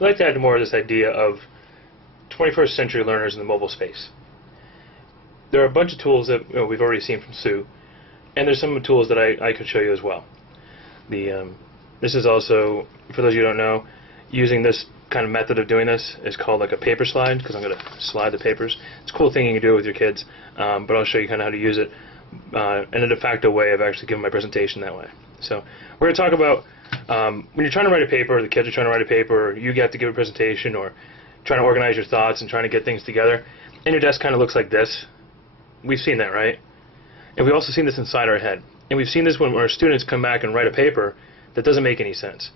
I'd like to add more of this idea of 21st century learners in the mobile space. There are a bunch of tools that we've already seen from Sue, and there's some tools that I could show you as well. This is also, for those of you who don't know, using this kind of method of doing this is called like a paper slide, because I'm going to slide the papers. It's a cool thing you can do with your kids, but I'll show you kind of how to use it in a de facto way of actually giving my presentation that way. So we're going to talk about when you're trying to write a paper, the kids are trying to write a paper, or you have to give a presentation, or trying to organize your thoughts and trying to get things together, and your desk kind of looks like this. We've seen that, right? And we've also seen this inside our head. And we've seen this when our students come back and write a paper that doesn't make any sense,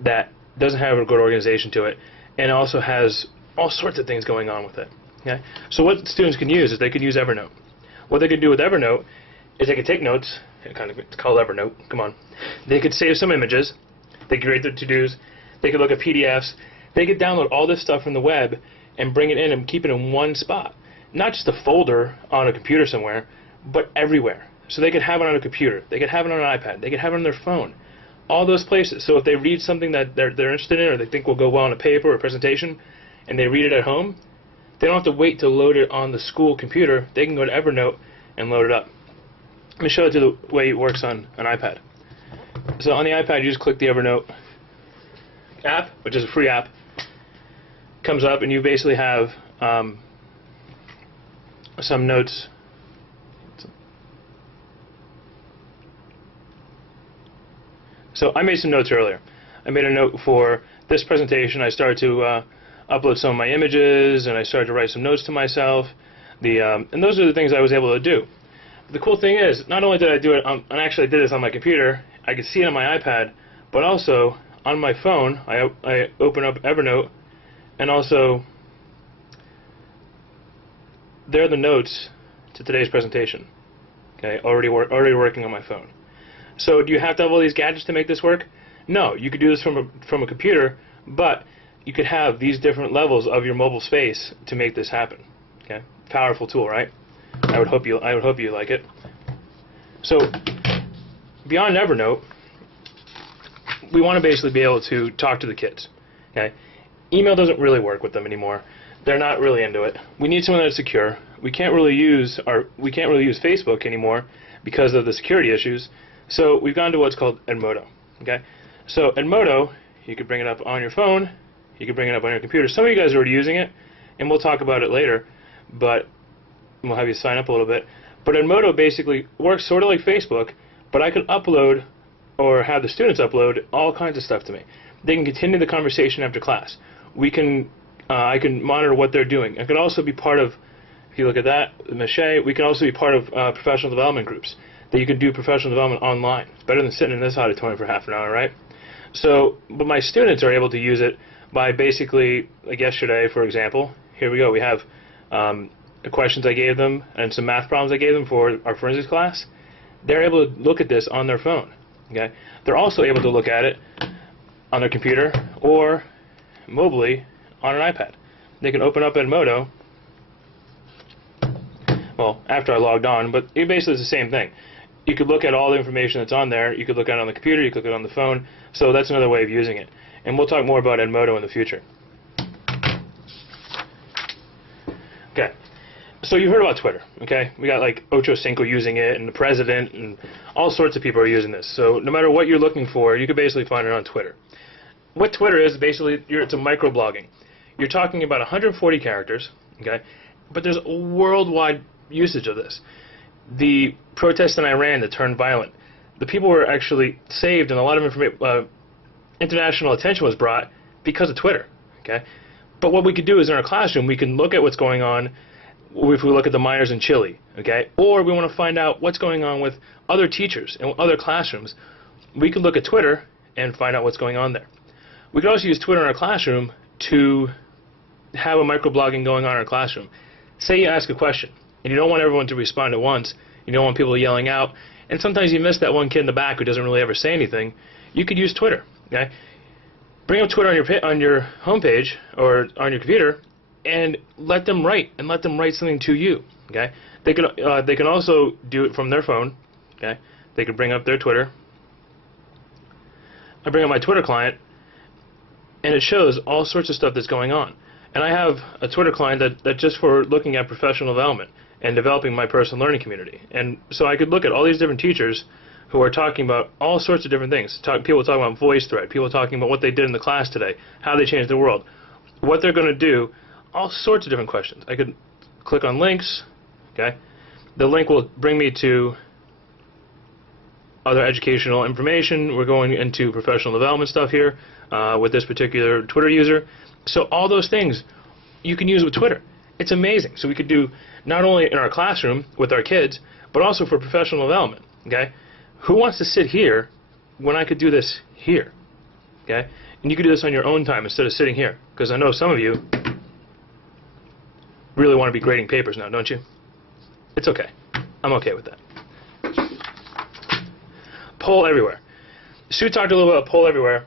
that doesn't have a good organization to it, and also has all sorts of things going on with it. Okay? So what students can use is they can use Evernote. What they could do with Evernote is they could take notes, kind of, it's called Evernote, come on. They could save some images, they could create their to-dos, they could look at PDFs, they could download all this stuff from the web and bring it in and keep it in one spot. Not just a folder on a computer somewhere, but everywhere. So they could have it on a computer, they could have it on an iPad, they could have it on their phone. All those places. So if they read something that they're interested in or they think will go well on a paper or a presentation, and they read it at home, they don't have to wait to load it on the school computer. They can go to Evernote and load it up. Let me show you the way it works on an iPad. So on the iPad, you just click the Evernote app, which is a free app. Comes up, and you basically have some notes. So I made some notes earlier. I made a note for this presentation. I started to upload some of my images, and I started to write some notes to myself. And those are the things I was able to do. The cool thing is, not only did I do it, and actually I did this on my computer, I could see it on my iPad, but also on my phone, I open up Evernote, and also there are the notes to today's presentation. Okay, already working on my phone. So do you have to have all these gadgets to make this work? No, you could do this from a computer, but you could have these different levels of your mobile space to make this happen. Okay, powerful tool, right? I would hope you like it. So beyond Evernote, we want to basically be able to talk to the kids. Okay, email doesn't really work with them anymore. They're not really into it. We need something that's secure. We can't really use Facebook anymore because of the security issues. So we've gone to what's called Edmodo. Okay, so Edmodo, you could bring it up on your phone, you could bring it up on your computer. Some of you guys are already using it, and we'll talk about it later. But we'll have you sign up a little bit. But Edmodo basically works sort of like Facebook, but I can upload or have the students upload all kinds of stuff to me. They can continue the conversation after class. I can monitor what they're doing. I could also be part of, if you look at that, Mache, we can also be part of professional development groups. That you can do professional development online. It's better than sitting in this auditorium for half an hour, right? So, but my students are able to use it by basically, like yesterday, for example, here we go. We have the questions I gave them and some math problems I gave them for our forensics class. They're able to look at this on their phone. Okay? They're also able to look at it on their computer or mobily on an iPad. They can open up Edmodo. Well, after I logged on, but it basically is the same thing. You could look at all the information that's on there. You could look at it on the computer. You could look at it on the phone. So that's another way of using it. And we'll talk more about Edmodo in the future. Okay. So you heard about Twitter. Okay. We got like Ocho Cinco using it, and the president, and all sorts of people are using this. So no matter what you're looking for, you could basically find it on Twitter. What Twitter is basically, it's a microblogging. You're talking about 140 characters. Okay. But there's a worldwide usage of this. The protests in Iran that turned violent, the people were actually saved, and a lot of international attention was brought because of Twitter. Okay, but what we could do is in our classroom we can look at what's going on. If we look at the miners in Chile, okay, or we want to find out what's going on with other teachers and other classrooms, we could look at Twitter and find out what's going on there. We could also use Twitter in our classroom to have a microblogging going on in our classroom. Say you ask a question, and you don't want everyone to respond at once. You don't want people yelling out. And sometimes you miss that one kid in the back who doesn't really ever say anything. You could use Twitter. Okay? Bring up Twitter on your homepage or on your computer, and let them write, and let them write something to you. Okay? They can also do it from their phone. Okay? They could bring up their Twitter. I bring up my Twitter client, and it shows all sorts of stuff that's going on. And I have a Twitter client that just for looking at professional development and developing my personal learning community. And so I could look at all these different teachers who are talking about all sorts of different things. People talking about VoiceThread, people talking about what they did in the class today, how they changed the world, what they're going to do, all sorts of different questions. I could click on links, okay? The link will bring me to other educational information. We're going into professional development stuff here with this particular Twitter user. So all those things you can use with Twitter. It's amazing. So we could do not only in our classroom with our kids, but also for professional development, okay? Who wants to sit here when I could do this here, okay? And you could do this on your own time instead of sitting here, because I know some of you really want to be grading papers now, don't you? It's okay. I'm okay with that. Poll Everywhere. Sue talked a little bit about Poll Everywhere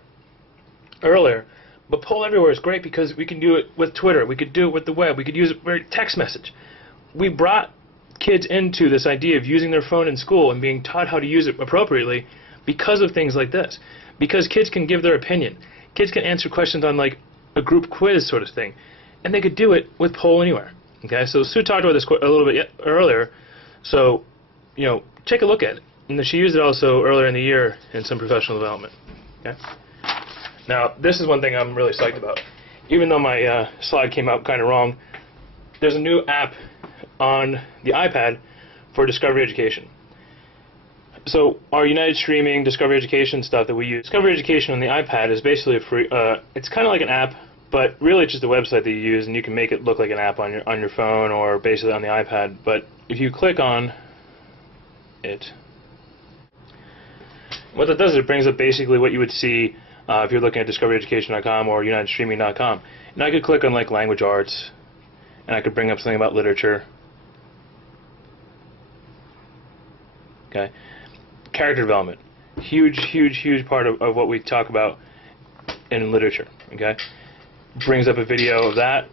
earlier, but Poll Everywhere is great because we can do it with Twitter, we could do it with the web, we could use it for text message. We brought kids into this idea of using their phone in school and being taught how to use it appropriately because of things like this. Because kids can give their opinion. Kids can answer questions on like a group quiz sort of thing. And they could do it with Poll Anywhere. Okay, so Sue talked about this a little bit earlier. So, you know, take a look at it. And she used it also earlier in the year in some professional development. Okay. Now, this is one thing I'm really psyched about. Even though my slide came out kind of wrong, there's a new app on the iPad for Discovery Education. So our United Streaming, Discovery Education stuff that we use, Discovery Education on the iPad is basically a free, it's kind of like an app, but really it's just a website that you use, and you can make it look like an app on your phone or basically on the iPad. But if you click on it, what that does is it brings up basically what you would see if you're looking at discoveryeducation.com or unitedstreaming.com. And I could click on like language arts, and I could bring up something about literature. Okay, character development, huge part of what we talk about in literature. Okay, brings up a video of that.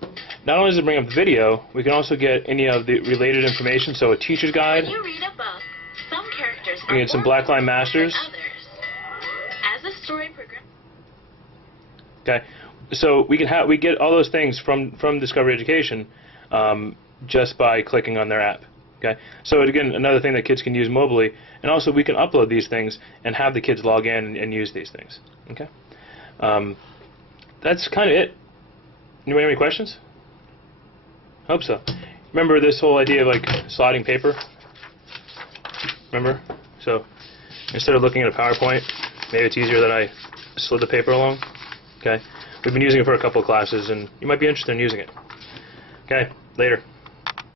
Not only does it bring up the video, we can also get any of the related information. So a teacher's guide. When you read a book, some characters We get some Blackline Masters. As the story progresses. Okay, so we get all those things from Discovery Education just by clicking on their app. Okay, so again, another thing that kids can use mobily, and also we can upload these things and have the kids log in and use these things. Okay, that's kind of it. Anybody have any questions? Hope so. Remember this whole idea of like sliding paper? Remember? So instead of looking at a PowerPoint, maybe it's easier that I slid the paper along. Okay, we've been using it for a couple of classes, and you might be interested in using it. Okay, later.